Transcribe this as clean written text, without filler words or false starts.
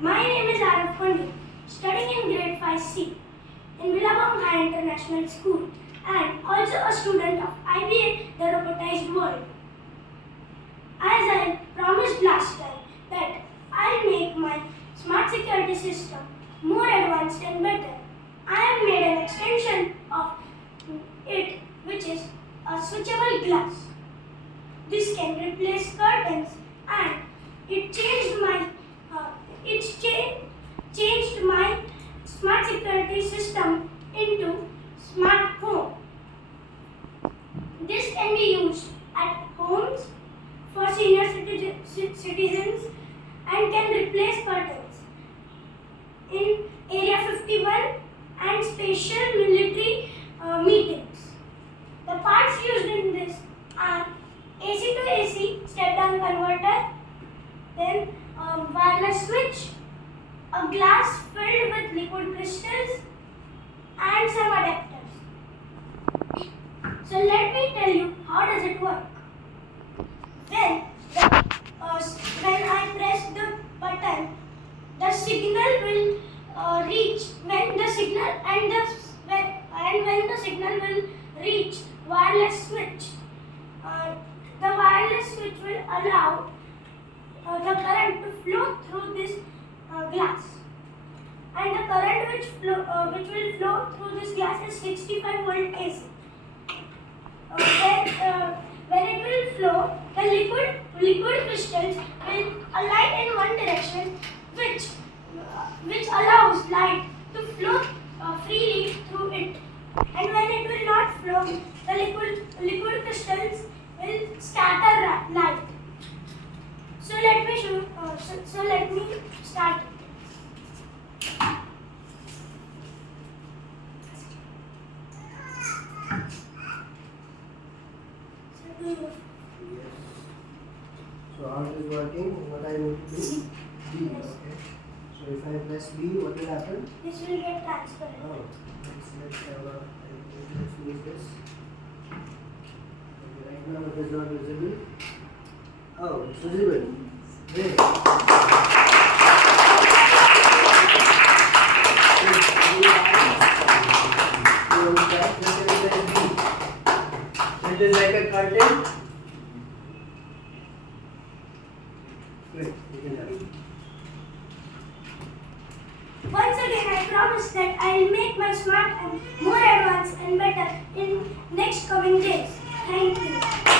My name is Aarav, studying in grade 5C in Billabong High International School and also a student of IBA The Robotized World. As I promised last time that I'll make my smart security system more advanced and better, I have made an extension of it which is a switchable glass. This can replace curtains and it changed my smart security system into smart home. This can be used at homes for senior citizens and can replace curtains in Area 51 and special military meetings. The parts used in this are AC to AC step-down converter, then a wireless switch, a glass filled with liquid crystals, and some adapters. So let me tell you how does it work. When I press the button, the signal will reach when the signal will reach wireless switch. The wireless switch will allow the current to flow through this glass, and the current which will flow through this glass is 65 volt AC. When it will flow, the liquid crystals will align in one direction, which allows light to flow freely through it. And when it will not flow, the liquid crystals will scatter light. So let me show. So let me start. So how it is working? What I need to do? B. Okay. So if I press B, what will happen? This will get transparent. Oh, let's use this. Okay, right now it is not visible. Oh, it's visible. Great. It is like a curtain. Great, you can have it. Once again, I promise that I'll make my smart home more advanced and better in next coming days. Thank you.